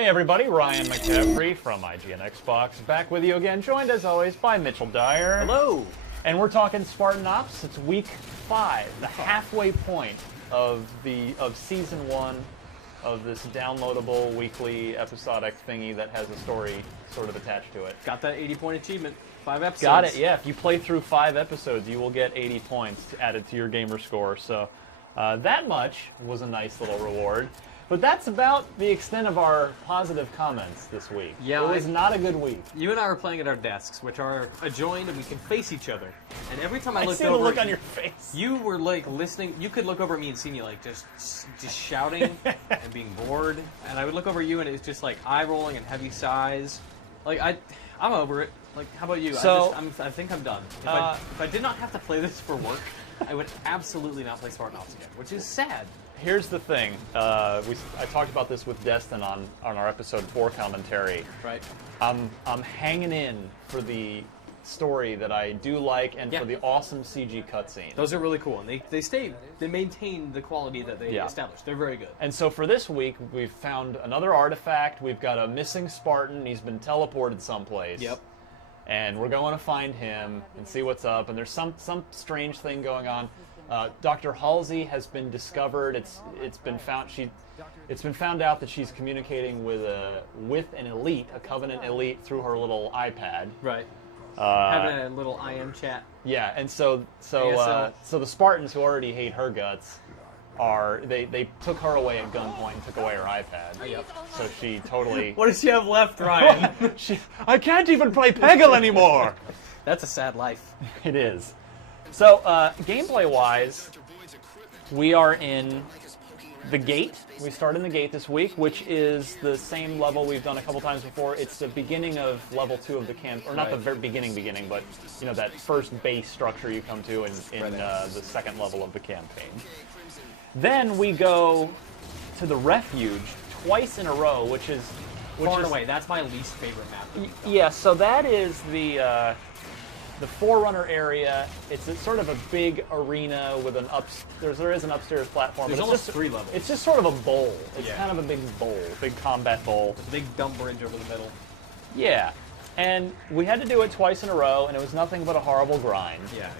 Hey everybody, Ryan McCaffrey from IGN Xbox, back with you again, joined as always by Mitchell Dyer. Hello! And we're talking Spartan Ops. It's week 5, the halfway point of season 1 of this downloadable weekly episodic thingy that has a story sort of attached to it. Got that 80-point achievement. 5 episodes. Got it, yeah. If you play through 5 episodes, you will get 80 points added to your gamer score. So that much was a nice little reward. But that's about the extent of our positive comments this week. Yeah, it was not a good week. You and I were playing at our desks, which are adjoined, and we can face each other. And every time I looked see over, the look on your face. You were like listening. You could look over at me and see me like just shouting and being bored. And I would look over you, and it was just like eye rolling and heavy sighs. Like I'm over it. Like, how about you? So, I think I'm done. If I did not have to play this for work, I would absolutely not play Spartan Ops again, which is sad. Here's the thing. I talked about this with Destin on our episode 4 commentary. Right. I'm hanging in for the story that I do like and for the awesome CG cutscenes. Those are really cool, and they maintain the quality that they established. They're very good. And so for this week, we've found another artifact. We've got a missing Spartan. He's been teleported someplace. Yep. And we're going to find him and see what's up. And there's some strange thing going on. Dr. Halsey has been discovered. It's been found out that she's communicating with an elite, a Covenant elite, through her little iPad. Right. Having a little IM chat. Yeah, and so the Spartans, who already hate her guts, they took her away at gunpoint and took away her iPad. Yep. So she totally. What does she have left, Ryan? I can't even play Peggle anymore. That's a sad life. It is. So, gameplay-wise, we are in the gate. We start in the gate this week, which is the same level we've done a couple times before. It's the beginning of level 2 of the camp, or not the very beginning, but you know, that first base structure you come to in the second level of the campaign. Then we go to the refuge twice in a row, which is far and away. That's my least favorite map. Yeah, so that is the Forerunner area. It's sort of a big arena with there is an upstairs platform. There's but almost just 3 levels. It's just sort of a bowl. It's kind of a big bowl, big combat bowl. It's a big dump bridge over the middle. Yeah, and we had to do it twice in a row, and it was nothing but a horrible grind. Yeah,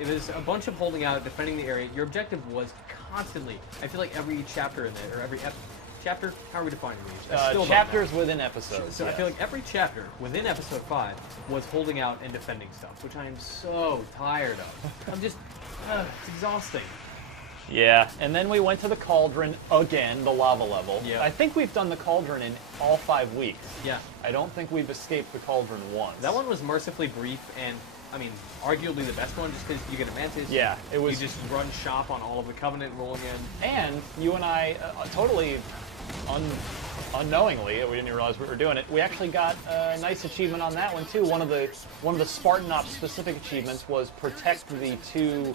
it is a bunch of holding out, defending the area. Your objective was constantly, I feel like every chapter in there, or every chapter, how are we defining these? Chapters within episodes. So I feel like every chapter within episode 5 was holding out and defending stuff, which I am so tired of. I'm just, it's exhausting. Yeah, and then we went to the Cauldron again, the lava level. Yeah. I think we've done the Cauldron in all 5 weeks. Yeah. I don't think we've escaped the Cauldron once. That one was mercifully brief and, I mean, arguably the best one just because you get a mantis. Yeah, it was. You just run shop on all of the Covenant rolling in. And you and I, totally unknowingly, we didn't realize we were doing it. We actually got a nice achievement on that one too. One of the Spartan Ops specific achievements was protect the 2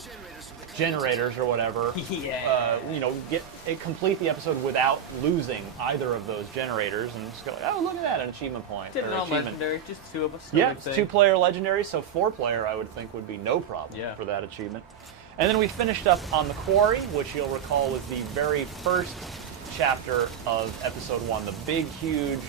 generators or whatever. Yeah. Complete the episode without losing either of those generators, and just go like, oh, look at that, an achievement point. Did it on legendary, just 2 of us. Yeah, it's 2-player legendary, so 4-player I would think would be no problem for that achievement. And then we finished up on the Quarry, which you'll recall was the very first chapter of episode 1, the big, huge,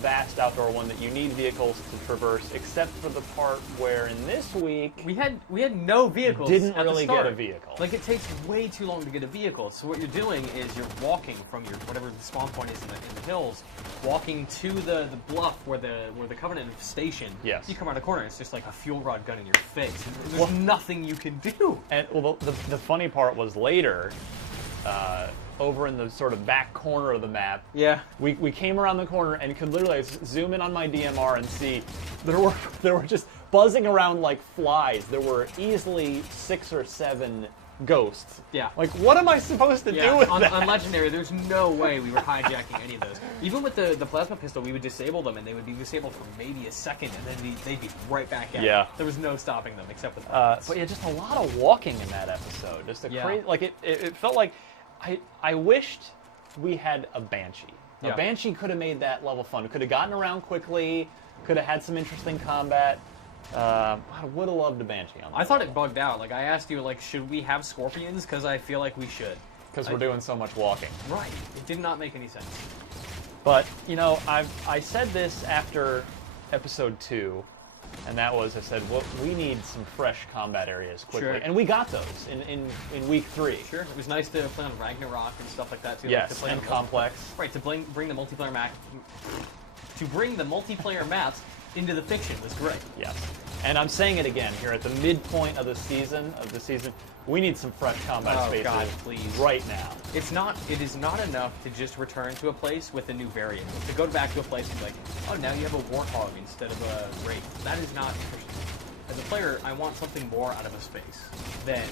vast outdoor one that you need vehicles to traverse, except for the part where in this week we had no vehicles. Didn't really get a vehicle. Like, it takes way too long to get a vehicle. So what you're doing is you're walking from your whatever the spawn point is in the hills, walking to the bluff where the Covenant is stationed. Yes. You come around a corner, it's just like a fuel rod gun in your face. There's nothing you can do. And well, the funny part was later. Over in the sort of back corner of the map, we came around the corner and could literally zoom in on my DMR and see there were just buzzing around like flies. There were easily 6 or 7 ghosts. Yeah. Like, what am I supposed to do with that? On Legendary, there's no way we were hijacking any of those. Even with the plasma pistol, we would disable them, and they would be disabled for maybe a second, and then they'd be right back at it. There was no stopping them except with but yeah, just a lot of walking in that episode. Just a crazy, like it felt like I wished we had a Banshee. A Banshee could have made that level fun. Could have gotten around quickly. Could have had some interesting combat. I would have loved a Banshee on that. I thought it bugged out. Like, I asked you, like, should we have scorpions? Because I feel like we should. Because we're doing so much walking. Right. It did not make any sense. But, you know, I said this after episode 2, and that was, I said, well, we need some fresh combat areas quickly. Sure. And we got those in week 3. Sure. It was nice to play on Ragnarok and stuff like that, too. Yes, like to play and on Complex. Right, to bring the multiplayer map... To bring the multiplayer maps into the fiction was great. Yes. And I'm saying it again here at the midpoint of the season, we need some fresh combat spaces God, please. right now. It is not enough to just return to a place with a new variant. To go back to a place and be like, oh, now you have a warthog instead of a wraith. That is not interesting. As a player, I want something more out of a space than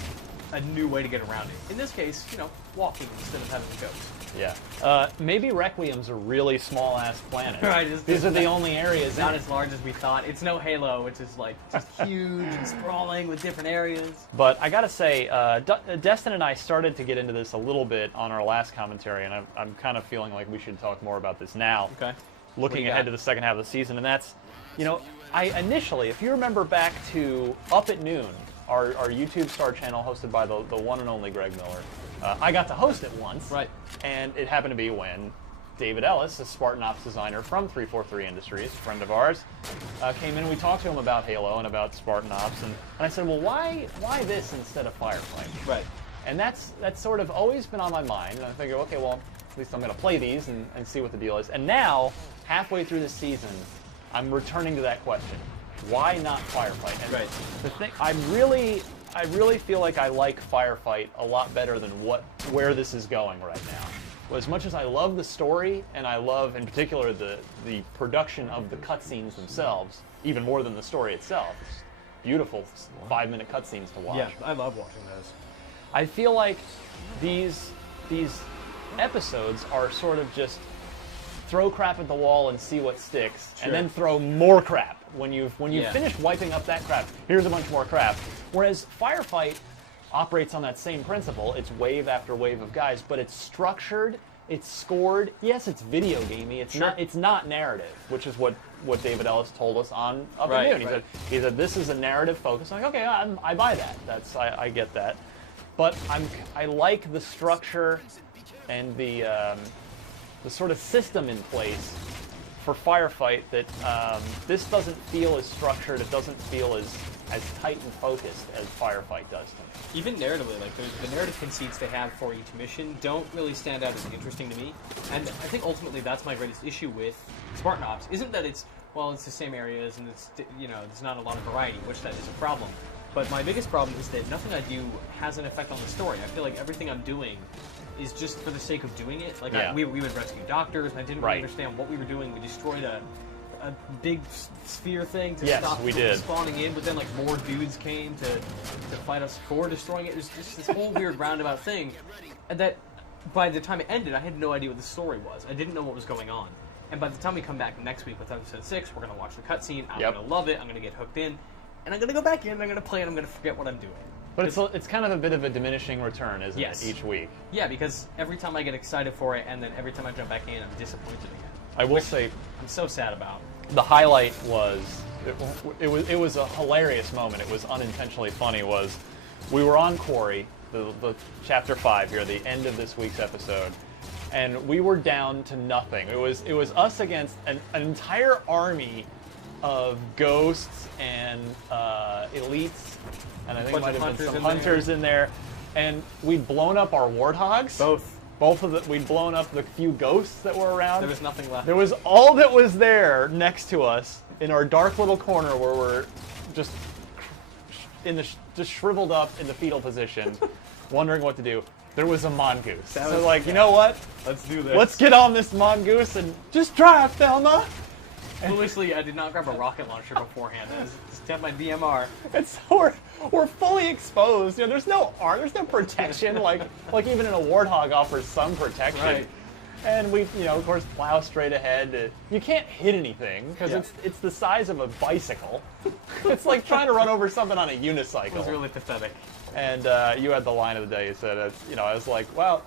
a new way to get around it. In this case, you know, walking instead of having a ghost. Yeah. Maybe Requiem's a really small-ass planet. Right. These are the only areas. It's not as large as we thought. It's no Halo, which is like just huge and sprawling with different areas. But I gotta say, Destin and I started to get into this a little bit on our last commentary, and I'm kind of feeling like we should talk more about this now. Okay. Looking ahead to the second half of the season, and that's, you know, I initially, if you remember back to Up at Noon, our YouTube Star channel hosted by the one and only Greg Miller, I got to host it once. Right. And it happened to be when David Ellis, a Spartan Ops designer from 343 Industries, a friend of ours, came in and we talked to him about Halo and about Spartan Ops, and I said, well, why this instead of Firefight? Right. And that's sort of always been on my mind, and I figured, okay, well, at least I'm going to play these and see what the deal is. And now, halfway through the season, I'm returning to that question. Why not Firefight? And right. The thing, I really feel like I like Firefight a lot better than where this is going right now. Well, as much as I love the story, and I love, in particular, the production of the cutscenes themselves, even more than the story itself. It's beautiful 5-minute cutscenes to watch. Yeah, I love watching those. I feel like these episodes are sort of just throw crap at the wall and see what sticks, Sure. and then throw more crap. When you've Yeah. finished wiping up that crap, here's a bunch more crap. Whereas Firefight operates on that same principle. It's wave after wave of guys, but it's structured, it's scored. Yes, it's video gamey. It's not narrative, which is what David Ellis told us on Up at Noon. He said this is a narrative focus. I'm like, okay, I buy that. I get that. But I like the structure and the sort of system in place for Firefight that this doesn't feel as structured. It doesn't feel as tight and focused as Firefight does to me. Even narratively, like the narrative conceits they have for each mission don't really stand out as interesting to me. And I think ultimately that's my greatest issue with Spartan Ops. Isn't that it's the same areas and it's there's not a lot of variety, which that is a problem. But my biggest problem is that nothing I do has an effect on the story. I feel like everything I'm doing is just for the sake of doing it. Like we would rescue doctors, and I didn't really understand what we were doing. We destroyed a big sphere thing to stop people spawning in, but then like more dudes came to fight us for destroying it. It was just this whole weird roundabout thing, and that by the time it ended, I had no idea what the story was. I didn't know what was going on. And by the time we come back next week with episode 6, we're going to watch the cutscene. I'm going to love it. I'm going to get hooked in. And I'm going to go back in, I'm going to play, and I'm going to forget what I'm doing. But it's kind of a bit of a diminishing return, isn't it, each week? Yeah, because every time I get excited for it, and then every time I jump back in, I'm disappointed again. I will say, I'm so sad about. The highlight was, it was a hilarious moment. It was unintentionally funny. Was we were on Quarry, the chapter 5 here, the end of this week's episode, and we were down to nothing. It was us against an entire army of ghosts and elites, and I think there might have been some hunters in there, and we'd blown up our warthogs. Both of them. We'd blown up the few ghosts that were around. There was nothing left. There was all that was there next to us in our dark little corner where we're just just shriveled up in the fetal position, wondering what to do. There was a man-goose. So like, you know what? Let's do this. Let's get on this man-goose and just drive, Thelma. Foolishly, I did not grab a rocket launcher beforehand. I just had my DMR. And so we're fully exposed. You know, there's no protection. like even in a warthog offers some protection. Right. And we, of course, plow straight ahead. You can't hit anything because it's the size of a bicycle. It's like trying to run over something on a unicycle. It was really pathetic. And you had the line of the day. You said, I was like, well,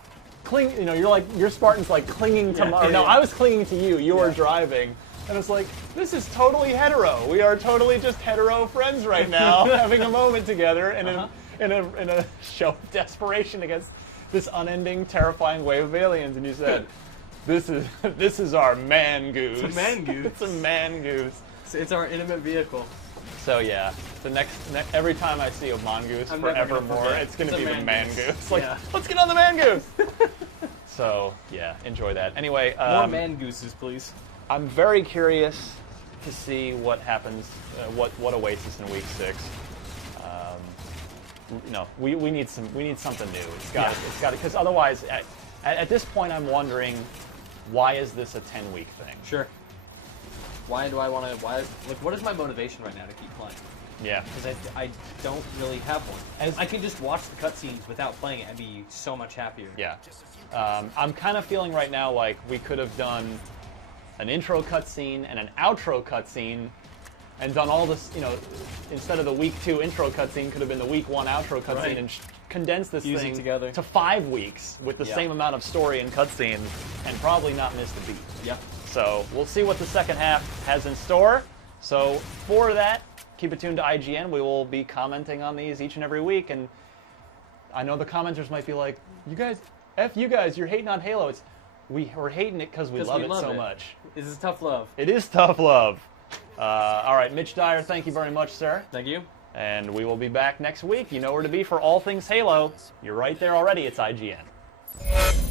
you're like, your Spartan's like clinging to my. No, I was clinging to you. You were driving. And it's like, this is totally hetero. We are totally just hetero friends right now, having a moment together in a show of desperation against this unending, terrifying wave of aliens. And you said, This is our man-goose. It's a man-goose. It's a man-goose. It's our intimate vehicle. So yeah, every time I see a mongoose I'm never gonna forevermore, forget. it's going to It's be a the man-goose. man-goose. Like, Yeah. let's get on the man-goose! So yeah, enjoy that. Anyway, More man-gooses, please. I'm very curious to see what happens, what awaits us in week 6. We need something new. It's got because otherwise, at this point, I'm wondering, why is this a 10-week thing? Sure. Why do I want to? What is my motivation right now to keep playing? Yeah. Because I don't really have one. I can just watch the cutscenes without playing it and be so much happier. Yeah. I'm kind of feeling right now like we could have done an intro cutscene and an outro cutscene and done all this, instead of the week 2 intro cutscene, could have been the week 1 outro cutscene, Right. and condense this Fuse it thing together. to 5 weeks with the Yeah. same amount of story and cutscenes and probably not miss a beat. Yep. So we'll see what the second half has in store. So for that, keep it tuned to IGN. We will be commenting on these each and every week. And I know the commenters might be like, F you guys, you're hating on Halo. We're hating it because we love it so much. This is tough love. It is tough love. All right, Mitch Dyer, thank you very much, sir. Thank you. And we will be back next week. You know where to be for all things Halo. You're right there already. It's IGN.